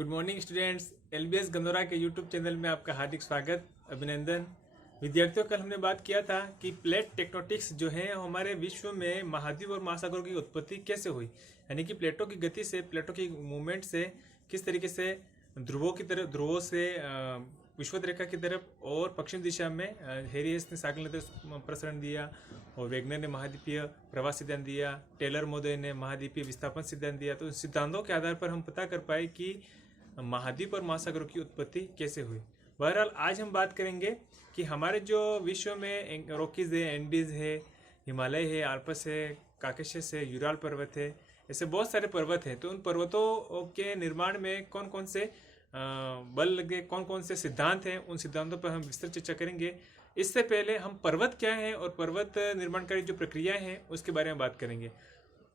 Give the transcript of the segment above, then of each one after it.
Good morning students. LBS गंदौरा के YouTube channel में आपका हार्दिक स्वागत, अभिनंदन। विद्यार्थियों, कल हमने बात किया था कि प्लेट टेक्टोनिक्स जो है हमारे विश्व में महाद्वीप और महासागरों की उत्पत्ति कैसे हुई, यानी कि प्लेटों की गति से, प्लेटों की मूवमेंट से किस तरीके से ध्रुवों की तरफ, ध्रुवों से विषुवत रेखा की तरफ और पश्चिम दिशा में हेरियस ने सागल नदी प्रसरण दिया और वेगनर ने महाद्वीपीय प्रवास सिद्धांत दिया, टेलर मोदय ने महाद्वीपीय विस्थापन सिद्धांत दिया। तो सिद्धांतों के आधार पर हम पता कर पाए कि महाद्वीप और महासागरों की उत्पत्ति कैसे हुई। बहरहाल आज हम बात करेंगे कि हमारे जो विश्व में रॉकीज है, एंडीज है, हिमालय है, आल्प्स है, काकेशस है, यूराल पर्वत है, ऐसे बहुत सारे पर्वत हैं। तो उन पर्वतों के निर्माण में कौन कौन से बल लगे, कौन कौन से सिद्धांत हैं, उन सिद्धांतों पर हम विस्तृत चर्चा करेंगे। इससे पहले हम पर्वत क्या है और पर्वत निर्माणकारी जो प्रक्रियाएं हैं उसके बारे में बात करेंगे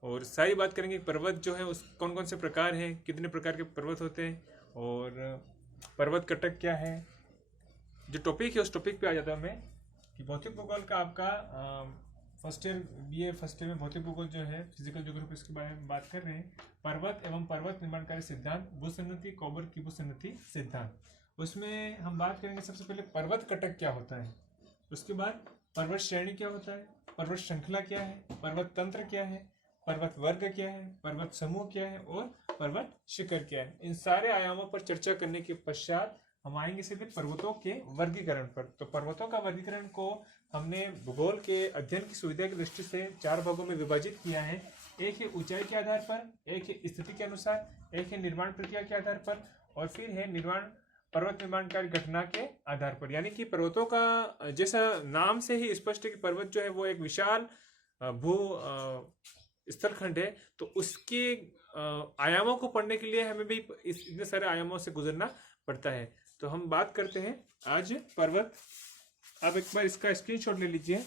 और सारी बात करेंगे। पर्वत जो है उस कौन कौन से प्रकार हैं, कितने प्रकार के पर्वत होते हैं और पर्वत कटक क्या है। जो टॉपिक है उस टॉपिक पे आ जाता हूँ मैं कि भौतिक भूगोल का आपका first year BA first year में भौतिक भूगोल जो है, फिजिकल ज्योग्राफी, इसके बारे में बात कर रहे हैं। पर्वत एवं पर्वत निर्माणकारी सिद्धांत, भूसन्नति, कॉबर की भूसन्नति सिद्धांत, उसमें हम बात करेंगे। सबसे पहले पर्वत कटक क्या होता है, उसके बाद पर्वत श्रेणी क्या होता है, पर्वत श्रृंखला क्या है, पर्वत तंत्र क्या है, पर्वत वर्ग क्या है, पर्वत समूह क्या है और पर्वत शिखर क्या है। इन सारे आयामों पर चर्चा करने के पश्चात हम आएंगे सीधे पर्वतों के वर्गीकरण पर। तो पर्वतों का वर्गीकरण को हमने भूगोल के अध्ययन की सुविधा की दृष्टि से 4 भागों में विभाजित किया है। एक है ऊंचाई के आधार पर, एक है स्थिति के अनुसार, एक है निर्माण प्रक्रिया के आधार पर और फिर है पर्वत निर्माणकारी घटना के आधार पर। यानी कि पर्वतों का जैसा नाम से ही स्पष्ट है कि पर्वत जो है वो एक विशाल भू स्थलखंड है, तो उसके आयामों को पढ़ने के लिए हमें भी इतने सारे आयामों से गुजरना पड़ता है। तो हम बात करते हैं आज पर्वत। आप एक बार इसका स्क्रीनशॉट ले लीजिए।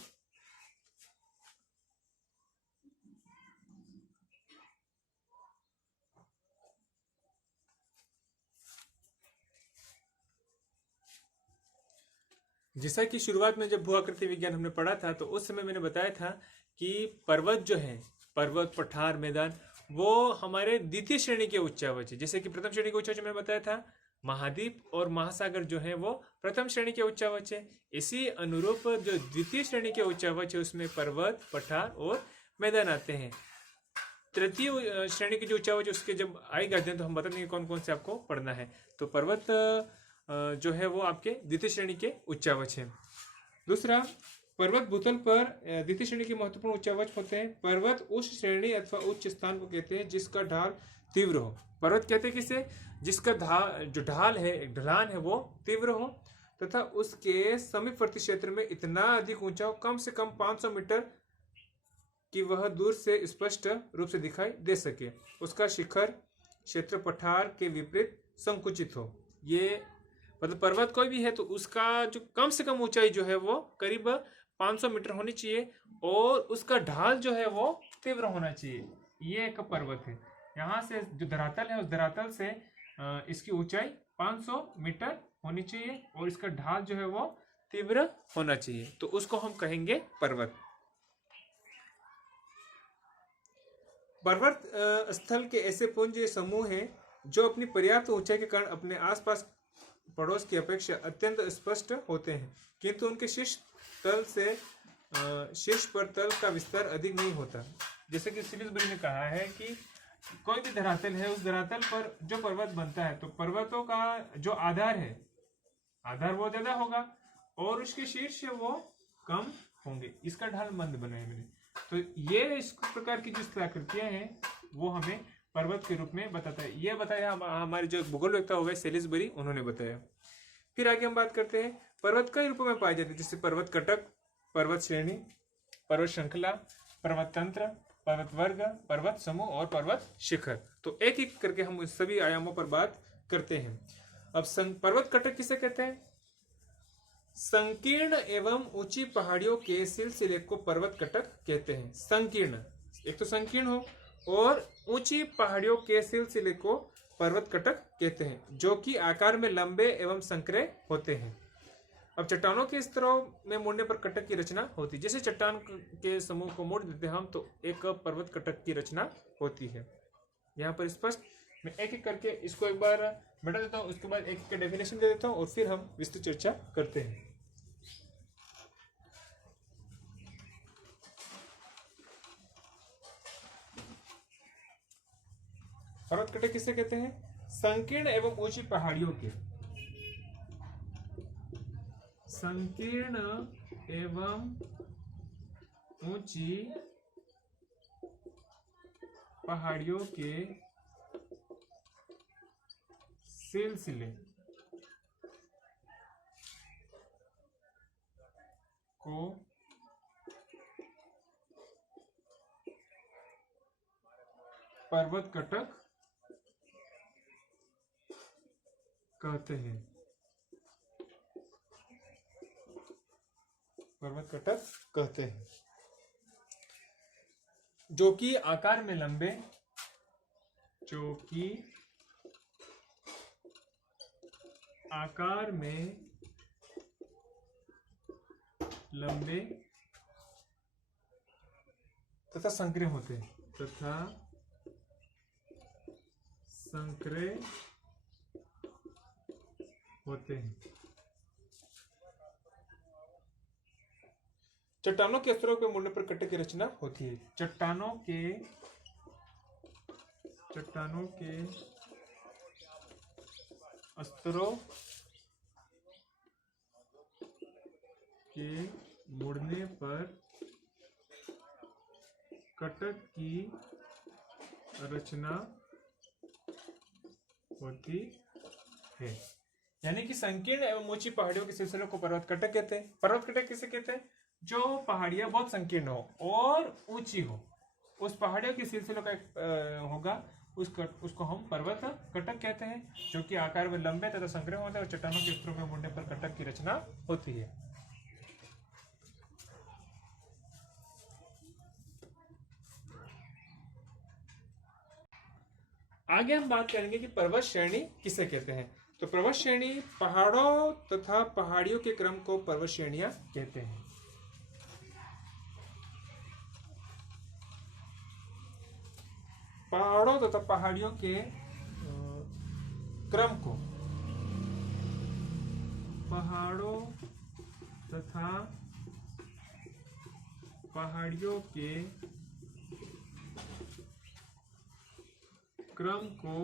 जैसा कि शुरुआत में जब भू आकृति विज्ञान हमने पढ़ा था तो उस समय मैंने बताया था कि पर्वत जो है, पर्वत, पठार, मैदान, वो हमारे द्वितीय श्रेणी के उच्चावच है। जैसे कि प्रथम श्रेणी के उच्चावच मैंने बताया था, महाद्वीप और महासागर जो है वो प्रथम श्रेणी के उच्चावच है। इसी अनुरूप जो द्वितीय श्रेणी के उच्चावच है उसमें पर्वत, पठार और मैदान आते हैं। तृतीय श्रेणी के जो उच्चावच है उसके जब आएगा अध्ययन तो हम बता देंगे कौन कौन से आपको पढ़ना है। तो पर्वत जो है वो आपके द्वितीय श्रेणी के उच्चावच है। दूसरा, पर्वत भूतल पर द्वितीय श्रेणी के महत्वपूर्ण उच्चावच होते हैं। पर्वत उस श्रेणी अथवा उच्च स्थान को कहते हैं जिसका ढाल तीव्र हो। पर्वत कहते हैं किसे, जिसका जो ढाल है, ढलान है, वो तीव्र हो तथा उसके समीपवर्ती क्षेत्र में इतना अधिक ऊंचा हो, कम से कम 500 मीटर कि वह दूर से स्पष्ट रूप से दिखाई दे सके। उसका शिखर क्षेत्र पठार के विपरीत संकुचित हो। ये मतलब पर्वत कोई भी है तो उसका जो कम से कम ऊंचाई जो है वो करीब 500 मीटर होनी चाहिए और उसका ढाल जो है वो तीव्र होना चाहिए। ये एक पर्वत है। यहाँ से जो धरातल है उस धरातल से इसकी ऊंचाई 500 मीटर होनी चाहिए और इसका ढाल जो है वो तीव्र होना चाहिए, तो उसको हम कहेंगे पर्वत। पर्वत स्थल के ऐसे पुंज समूह हैं जो अपनी पर्याप्त ऊंचाई के कारण अपने आसपास पड़ोस की अपेक्षा अत्यंत स्पष्ट होते हैं, किंतु उनके शीर्ष पर तल का विस्तार अधिक नहीं होता। जैसे कि सिलिसबरी ने कहा है कि कोई भी धरातल है, उस धरातल पर जो पर्वत बनता है तो पर्वतों का जो आधार है, आधार वो ज्यादा होगा और उसके शीर्ष वो कम होंगे। इसका ढाल मंद बनाया मैंने। तो ये इस प्रकार की जो स्थलाकृतियां हैं वो हमें पर्वत के रूप में बताता है। ये बताया हमारे जो भूगोलवेत्ता हुए सेलिसबरी, उन्होंने बताया। फिर आगे हम बात करते हैं, पर्वत कई रूपों में पाए जाते हैं, जैसे पर्वत कटक, पर्वत श्रेणी, पर्वत श्रृंखला, पर्वत तंत्र, पर्वत वर्ग, पर्वत समूह और पर्वत शिखर। तो एक एक करके हम इस सभी आयामों पर बात करते हैं। अब पर्वत कटक किसे कहते हैं? संकीर्ण एवं ऊंची पहाड़ियों के सिलसिले को पर्वत कटक कहते हैं। संकीर्ण, एक तो संकीर्ण हो और ऊंची पहाड़ियों के सिलसिले को पर्वत कटक कहते हैं, जो कि आकार में लंबे एवं संकरे होते हैं। अब चट्टानों के स्तरों में मुड़ने पर कटक की रचना होती है। जैसे चट्टान के समूह को मोड़ देते हैं हम तो एक पर्वत कटक की रचना होती है। यहाँ पर स्पष्ट मैं एक एक करके इसको एक बार मिटा देता हूँ, उसके बाद एक एक डेफिनेशन दे देता हूँ और फिर हम विस्तृत चर्चा करते हैं। पर्वत कटे किसे कहते हैं? संकीर्ण एवं ऊंची पहाड़ियों के, संकीर्ण एवं ऊंची पहाड़ियों के सिलसिले को पर्वत कटक कहते हैं। पर्वत कटक कहते हैं, जो कि आकार में लंबे, जो कि आकार में लंबे तथा संकरे होते हैं, तथा संकरे होते हैं। चट्टानों के स्तरों पे मुड़ने पर कटे की रचना होती है। चट्टानों के स्तरों के मुड़ने पर कटक की रचना होती है। यानी कि संकीर्ण एवं ऊंची पहाड़ियों के सिलसिले को पर्वत कटक कहते हैं। पर्वत कटक किसे कहते हैं? जो पहाड़ियां बहुत संकीर्ण हो और ऊंची हो, उस पहाड़ियों के सिलसिले का एक होगा, उसको हम पर्वत कटक कहते हैं, जो कि आकार में लंबे तथा संकरे होते हैं और चट्टानों के स्तरों में मुड़ने पर कटक की रचना होती है। आगे हम बात करेंगे कि पर्वत श्रेणी किसे कहते हैं। तो पर्वत श्रेणी पहाड़ों तथा पहाड़ियों के क्रम को पर्वत श्रेणियां कहते हैं। पहाड़ों तथा पहाड़ियों के क्रम को, पहाड़ों तथा पहाड़ियों के क्रम को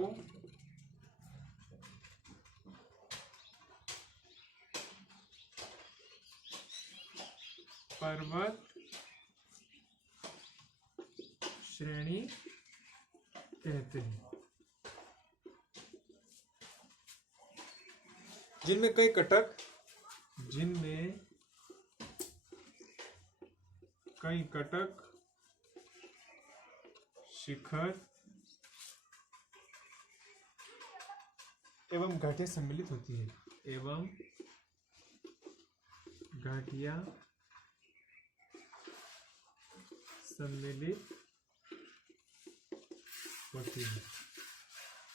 पर्वत श्रेणी कहते हैं, जिनमें कई कटक, शिखर एवं घाटियां सम्मिलित होती है, एवं घाटियां सम्मिलित होती है।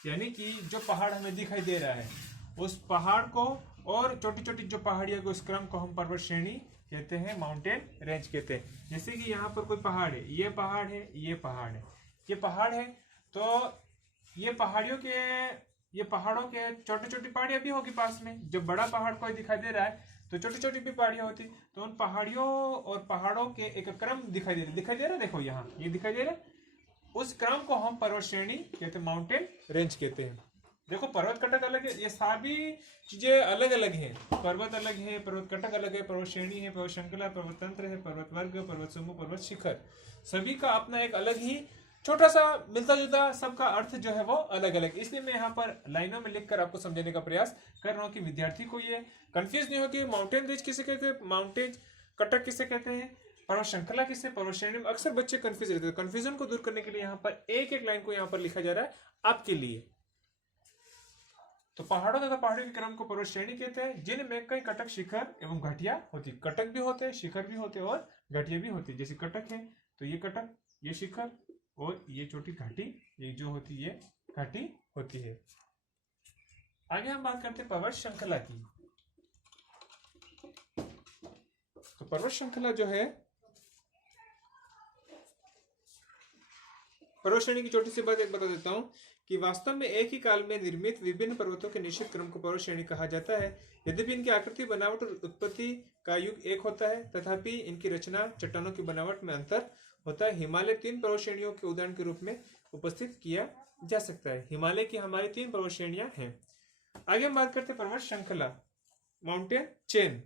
यानी कि जो पहाड़ हमें दिखाई दे रहा है, उस पहाड़ को और छोटी छोटी जो पहाड़ियों के उस क्रम को हम पर्वत श्रेणी कहते हैं, माउंटेन रेंज कहते हैं। जैसे कि यहाँ पर कोई पहाड़ है, ये पहाड़ है, ये पहाड़ है, ये पहाड़ है, तो ये पहाड़ों के छोटी छोटी पहाड़ियां भी होगी पास में। जब बड़ा पहाड़ कोई दिखाई दे रहा है तो छोटी छोटी भी पहाड़ियां होती, तो उन पहाड़ियों और पहाड़ों के एक क्रम दिखाई दे रहा है। देखो यहाँ ये दिखाई दे रहा है, उस क्रम को हम पर्वत श्रेणी कहते हैं, माउंटेन रेंज कहते हैं। देखो पर्वत कटक अलग है, ये सभी चीजें अलग अलग हैं। पर्वत अलग है, पर्वत कटक अलग है, पर्वत श्रेणी है, पर्वत श्रृंखला, पर्वत तंत्र है, पर्वत वर्ग, पर्वत समूह, पर्वत शिखर, सभी का अपना एक अलग ही छोटा सा मिलता जुलता, सबका अर्थ जो है वो अलग अलग। इसलिए मैं यहाँ पर लाइनों में लिखकर आपको समझाने का प्रयास कर रहा हूँ कि विद्यार्थी को ये कंफ्यूज नहीं हो कि माउंटेन रेंज किसे कहते हैं, माउंटेन कटक किसे कहते हैं, पर्वत श्रृंखला किसे, पर्वत श्रेणी में अक्सर बच्चे कंफ्यूज रहते हैं। कंफ्यूजन को दूर करने के लिए यहाँ पर एक एक लाइन को यहाँ पर लिखा जा रहा है आपके लिए। तो पहाड़ों तथा पहाड़ियों के क्रम को पर्वत श्रेणी कहते हैं, जिनमें कई कटक, शिखर एवं घाटियां होती। कटक भी होते हैं, शिखर भी होते हैं और घाटियां भी होती है। जैसे कटक है तो ये कटक, ये शिखर और ये छोटी घाटी, ये जो होती है घाटी होती है। आगे हम बात करते हैं पर्वत श्रृंखला की। तो पर्वत श्रृंखला जो है, पर्वत श्रेणी की छोटी सी बात एक बता देता हूं कि वास्तव में एक ही काल में निर्मित विभिन्न पर्वतों के निश्चित क्रम को पर्वत श्रेणी कहा जाता है। यद्यपि इनकी आकृति, बनावट और उत्पत्ति का युग एक होता है, तथापि इनकी रचना, चट्टानों की बनावट में अंतर होता है। हिमालय 3 पर्वत श्रेणियों के उदाहरण के रूप में उपस्थित किया जा सकता है। हिमालय की हमारी 3 पर्वत श्रेणियां हैं। आगे हम बात करते हैं पर्वत श्रृंखला, माउंटेन चेन।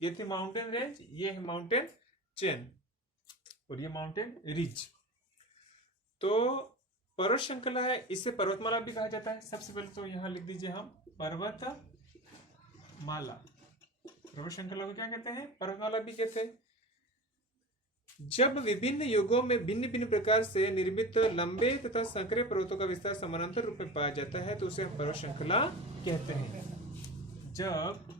ये थी माउंटेन रेंज, ये है माउंटेन चेन और ये माउंटेन रिज। तो पर्वत श्रृंखला है, इसे पर्वतमाला भी कहा जाता है। सबसे पहले तो यहां लिख दीजिए हम पर्वतमाला। पर्वत श्रृंखला को क्या कहते हैं? पर्वतमाला भी कहते हैं। जब विभिन्न युगों में भिन्न भिन्न प्रकार से निर्मित लंबे तथा संकरे पर्वतों का विस्तार समानांतर रूप में पाया जाता है तो उसे हम पर्वत श्रृंखला कहते हैं। जब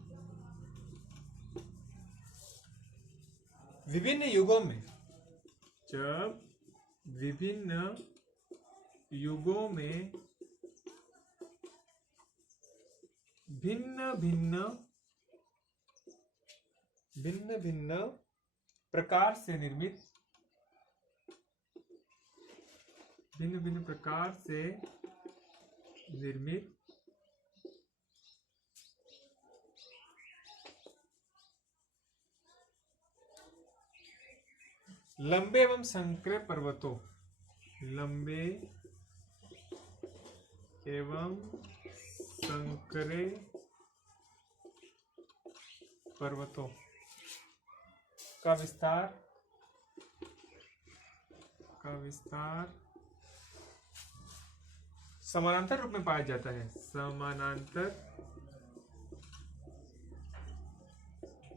विभिन्न युगों में भिन्न भिन्न प्रकार से निर्मित लंबे एवं संकरे पर्वतों का विस्तार समानांतर रूप में पाया जाता है। समानांतर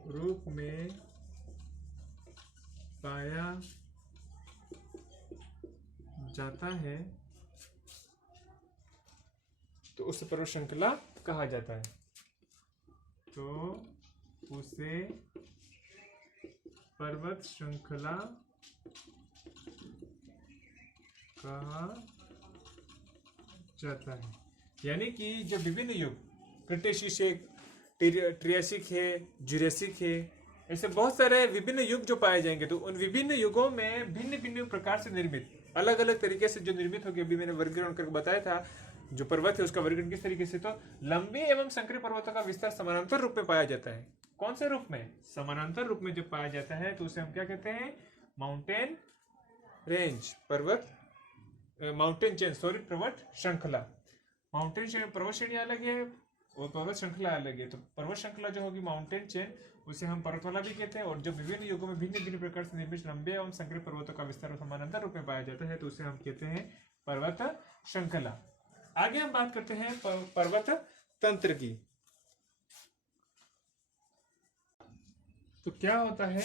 रूप में पाया जाता है तो उसे पर्वत श्रृंखला कहा जाता है। तो उसे पर्वत श्रृंखला कहा जाता है। यानी कि जो विभिन्न युग, क्रिटेशियस है, ट्रियासिक है, जुरासिक है, ऐसे बहुत सारे विभिन्न युग जो पाए जाएंगे तो उन विभिन्न युगों में भिन्न भिन्न प्रकार से निर्मित, अलग अलग तरीके से जो निर्मित होगी, अभी मैंने वर्गीकरण करके बताया था जो पर्वत है उसका वर्गीकरण किस तरीके से, तो लंबे एवं संकरे पर्वतों का विस्तार समानांतर रूप में पाया जाता है। कौन से रूप में? समानांतर रूप में जब पाया जाता है तो उसे हम क्या कहते हैं? माउंटेन रेंज, माउंटेन चेन, पर्वत श्रृंखला। माउंटेन पर्वत श्रेणी अलग है और पर्वत श्रृंखला अलग है। तो पर्वत श्रृंखला जो होगी माउंटेन चेन, उसे हम पर्वतमाला भी कहते हैं। और जब विभिन्न युगों में भिन्न भिन्न प्रकार से निर्मित लंबे एवं संकरे पर्वतों का विस्तार समानांतर रूप में पाया जाता है तो उसे हम कहते हैं पर्वत श्रृंखला। आगे हम बात करते हैं पर्वत तंत्र की। तो क्या होता है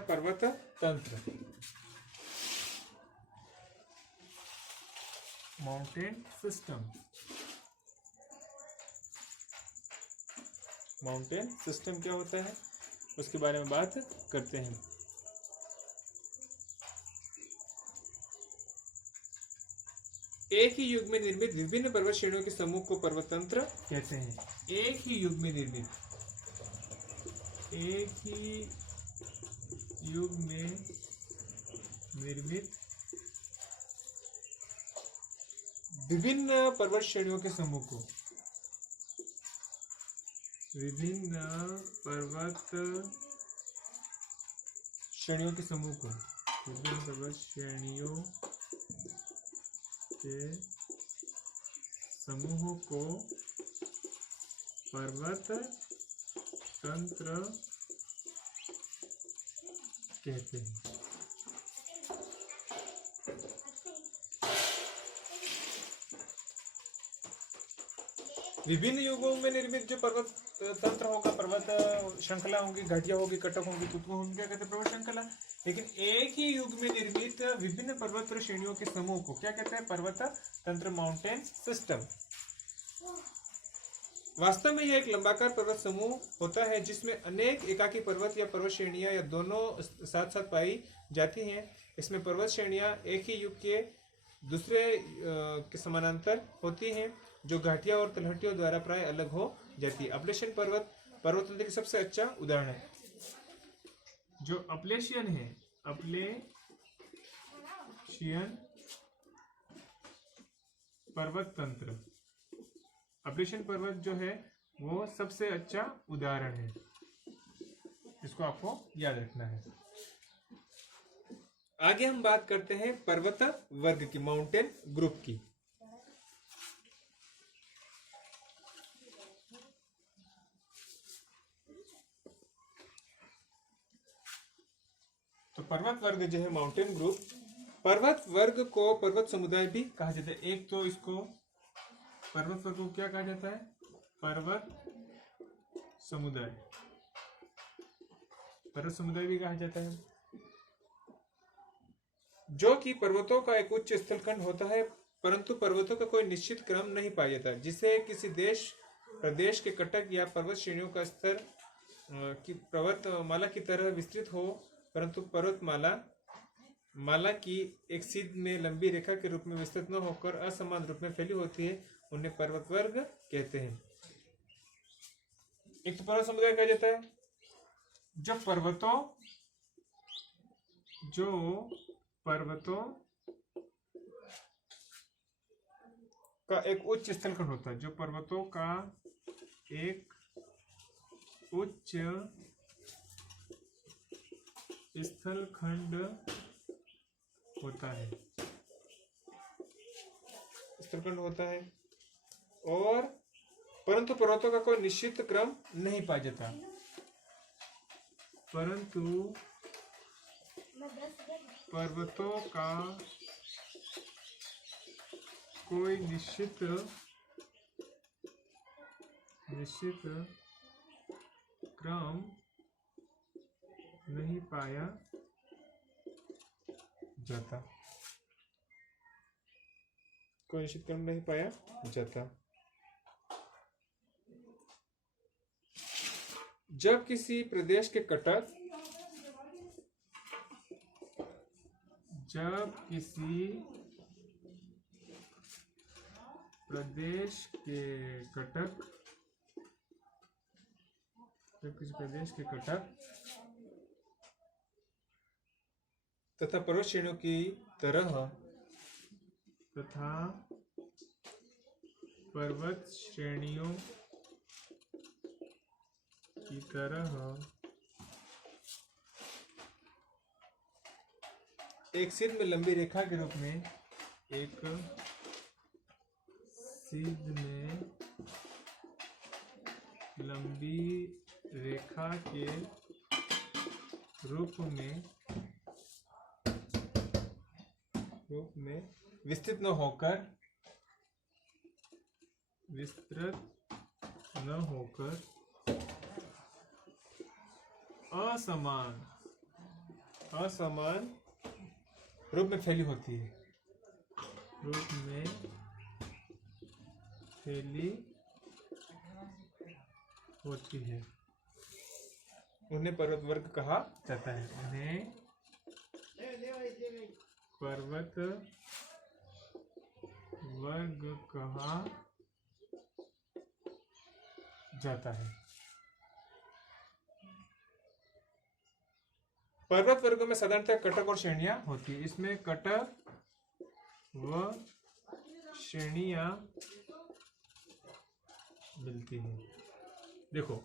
पर्वत तंत्र? माउंटेन सिस्टम क्या होता है उसके बारे में बात करते हैं। एक ही युग में निर्मित विभिन्न पर्वत श्रेणियों के समूह को पर्वत तंत्र कहते हैं। एक ही युग में निर्मित विभिन्न पर्वत श्रेणियों के समूह को पर्वत तंत्र कहते हैं। विभिन्न युगों में निर्मित जो पर्वत तंत्र होगा, पर्वत श्रृंखला होंगी, घाटियां होगी, कटक होंगी, तुतवा होंगी, क्या कहते हैं? पर्वत श्रृंखला। लेकिन एक ही युग में निर्मित विभिन्न पर्वत श्रेणियों के समूह को क्या कहते हैं? पर्वत तंत्र, माउंटेन सिस्टम। वास्तव में यह एक लंबाकार पर्वत समूह होता है जिसमें अनेक एकाकी पर्वत या पर्वत श्रेणियां या दोनों साथ साथ पाई जाती हैं। इसमें पर्वत श्रेणियां एक ही युग के दूसरे के समानांतर होती हैं जो घाटियां और तलहटियों द्वारा प्राय अलग हो जाती है। अपलेशन पर्वत पर्वत तंत्र की सबसे अच्छा उदाहरण है। जो अपलेशियन है, अपलेशियन पर्वत तंत्र, अपलेशियन पर्वत जो है वो सबसे अच्छा उदाहरण है। इसको आपको याद रखना है। आगे हम बात करते हैं पर्वत वर्ग की, माउंटेन ग्रुप की। तो पर्वत वर्ग जो है, माउंटेन ग्रुप, पर्वत वर्ग को पर्वत समुदाय भी कहा जाता है। एक तो इसको पर्वत वर्ग को क्या कहा जाता है? पर्वत समुदाय, पर्वत समुदाय भी कहा जाता है। जो कि पर्वतों का एक उच्च स्थलखंड होता है, परंतु पर्वतों का कोई निश्चित क्रम नहीं पाया जाता, जिसे किसी देश प्रदेश के कटक या पर्वत श्रेणियों का स्तर की पर्वतमाला की तरह विस्तृत हो, परंतु पर्वतमाला की एक सीध में लंबी रेखा के रूप में विस्तृत न होकर असमान रूप में फैली होती है, उन्हें पर्वत वर्ग कहते हैं। एक तो पर्वत समुदाय कहा जाता है जो पर्वतों का एक उच्च स्थलखंड होता है, जो पर्वतों का एक उच्च स्थलखंड होता है, और परंतु पर्वतों का कोई निश्चित क्रम नहीं पाया जाता, परंतु पर्वतों का कोई निश्चित क्रम नहीं पाया जाता, कोई निश्चित क्रम नहीं पाया जाता। जब किसी प्रदेश के कटक तथा पर्वत श्रेणियों की तरह एक सीध में लंबी रेखा के रूप में, विस्तृत न होकर असमान रूप में फैली होती है, उन्हें पर्वत वर्ग कहा जाता है। पर्वत वर्ग में साधारणतः कटक और श्रेणियां होती है। इसमें कटक व श्रेणियां मिलती है। देखो,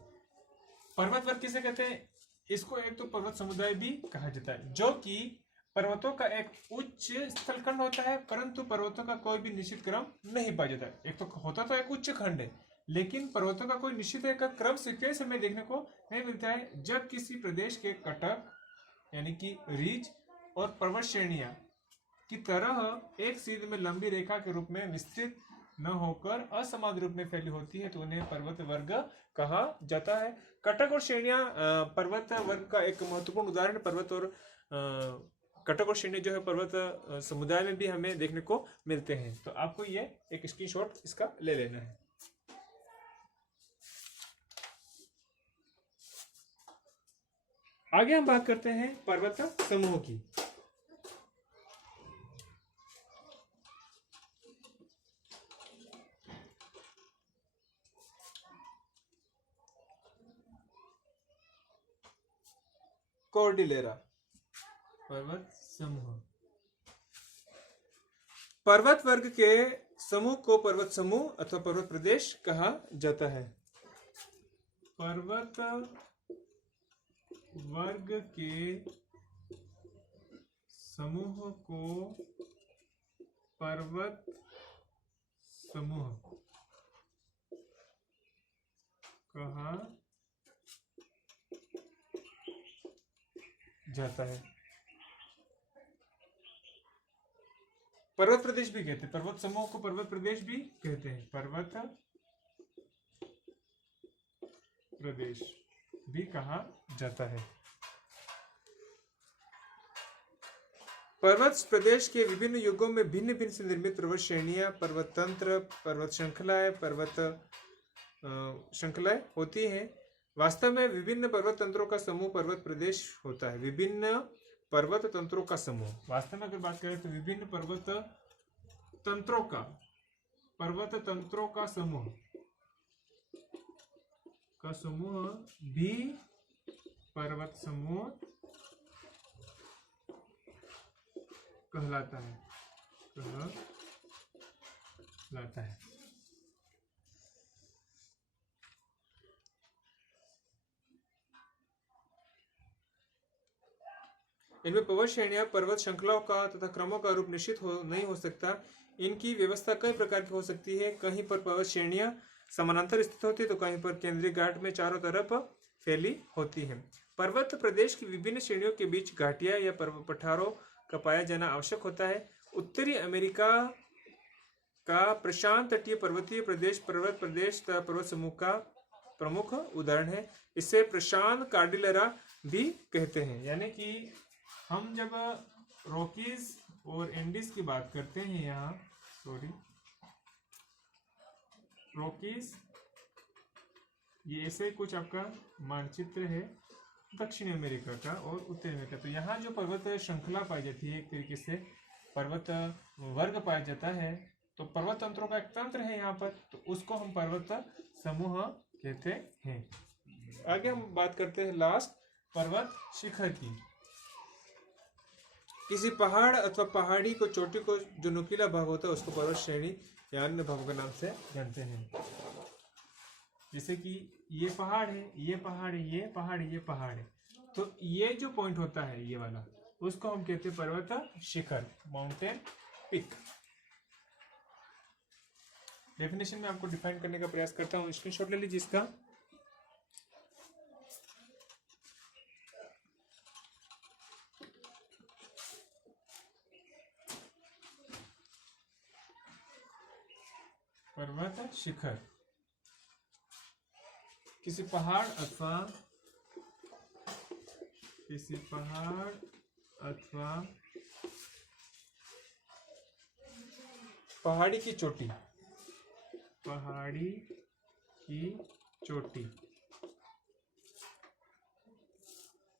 पर्वत वर्ग किसे कहते हैं? इसको एक तो पर्वत समुदाय भी कहा जाता है, जो कि पर्वतों का एक उच्च स्थलखंड होता है, परंतु पर्वतों का कोई भी निश्चित क्रम नहीं पाया जाता। एक तो होता तो एक उच्च खंड है, लेकिन पर्वतों का कोई निश्चित एक क्रम सीक्वेंस हमें देखने को नहीं मिलता है। जब किसी प्रदेश के कटक यानी कि रीज और पर्वत श्रेणियां की तरह एक सीध में लंबी रेखा के रूप में विस्तृत न होकर असमान रूप में फैली होती है, तो उन्हें पर्वत वर्ग कहा जाता है। कटक और श्रेणियां पर्वत वर्ग का एक महत्वपूर्ण उदाहरण। पर्वत और कटक और श्रेणी जो है पर्वत समुदाय में भी हमें देखने को मिलते हैं। तो आपको ये एक स्क्रीनशॉट इसका ले लेना है। आगे हम बात करते हैं पर्वत समूह की। कॉर्डिलेरा, पर्वत समूह। पर्वत वर्ग के समूह को पर्वत समूह अथवा पर्वत प्रदेश कहा जाता है। पर्वत वर्ग के समूह को पर्वत समूह कहा जाता है। पर्वत प्रदेश भी कहते हैं, पर्वत समूह को पर्वत प्रदेश भी कहते हैं, पर्वत प्रदेश भी कहा जाता है। पर्वत प्रदेश के विभिन्न युगों में भिन्न भिन्न से निर्मित पर्वत श्रेणियां, पर्वत तंत्र, पर्वत श्रृंखलाएं, पर्वत श्रृंखलाएं होती हैं। वास्तव में विभिन्न पर्वत तंत्रों का समूह पर्वत प्रदेश होता है। विभिन्न पर्वत तंत्रों का समूह, वास्तव में अगर बात करें तो विभिन्न पर्वत तंत्रों का समूह भी पर्वत समूह कहलाता है। इनमें पर्वत श्रेणियां पर्वत श्रृंखलाओं का तथा क्रमों का रूप निश्चित नहीं हो सकता। इनकी व्यवस्था कई प्रकार की हो सकती है। कहीं पर पर्वत श्रेणियां समानांतर स्थित होती है तो कहीं पर केंद्रीय घाट में चारों तरफ फैली होती है। पर्वत प्रदेश की विभिन्न श्रेणियों के बीच घाटियां या पर्वत पठारों का पाया जाना आवश्यक होता है। उत्तरी अमेरिका का प्रशांत तटीय पर्वतीय प्रदेश पर्वत प्रदेश तथा पर्वत समूह का प्रमुख उदाहरण है। इसे प्रशांत कॉर्डिलेरा भी कहते हैं। यानी कि हम जब रॉकीज और एंडीज की बात करते हैं, यहाँ रॉकीज, ये ऐसे कुछ आपका मानचित्र है दक्षिण अमेरिका का और उत्तर अमेरिका। तो यहाँ जो पर्वत श्रृंखला पाई जाती है, एक तरीके से पर्वत वर्ग पाया जाता है, तो पर्वत तंत्रों का एक तंत्र है यहाँ पर, तो उसको हम पर्वत समूह कहते हैं। आगे हम बात करते हैं लास्ट पर्वत शिखर की। किसी पहाड़ अथवा पहाड़ी को चोटी को जो नुकीला भाग होता है उसको पर्वत श्रेणी या अन्य भागों के नाम से जानते हैं। जैसे कि ये पहाड़ है, ये पहाड़ है, ये पहाड़ है, ये पहाड़ है, तो ये जो पॉइंट होता है ये वाला, उसको हम कहते हैं पर्वत शिखर, माउंटेन पिक। डेफिनेशन में आपको डिफाइन करने का प्रयास करता हूँ, स्क्रीनशॉट ले लीजिए इसका। पर्वत शिखर किसी पहाड़ अथवा पहाड़ी की चोटी,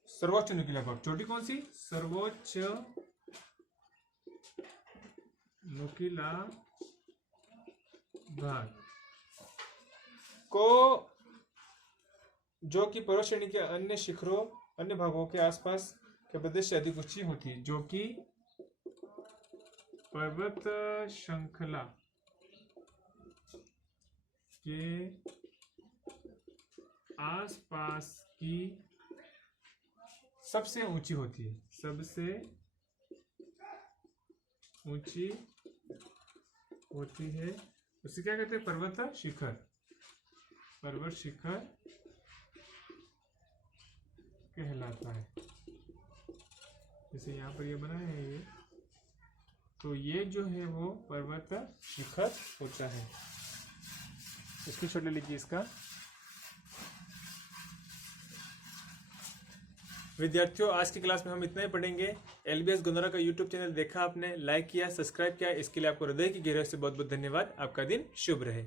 सर्वोच्च नुकीला भाग। चोटी कौन सी? सर्वोच्च नुकीला भाग को, जो कि पर्वत श्रेणी के अन्य शिखरों, अन्य भागों के आसपास के प्रदेश से अधिक ऊंची होती है, जो कि पर्वत श्रृंखला के आसपास की सबसे ऊंची होती है, सबसे ऊंची होती है। उसे क्या कहते हैं? पर्वत शिखर। पर्वत शिखर कहलाता है। जैसे यहाँ पर ये बना है ये, तो ये जो है वो पर्वत शिखर होता है। इसकी छोड़ ले लीजिए इसका। विद्यार्थियों, आज की क्लास में हम इतना ही पढ़ेंगे। LBS गंधौरा का यूट्यूब चैनल देखा आपने, लाइक किया, सब्सक्राइब किया, इसके लिए आपको हृदय की गहराई से बहुत बहुत धन्यवाद। आपका दिन शुभ रहे।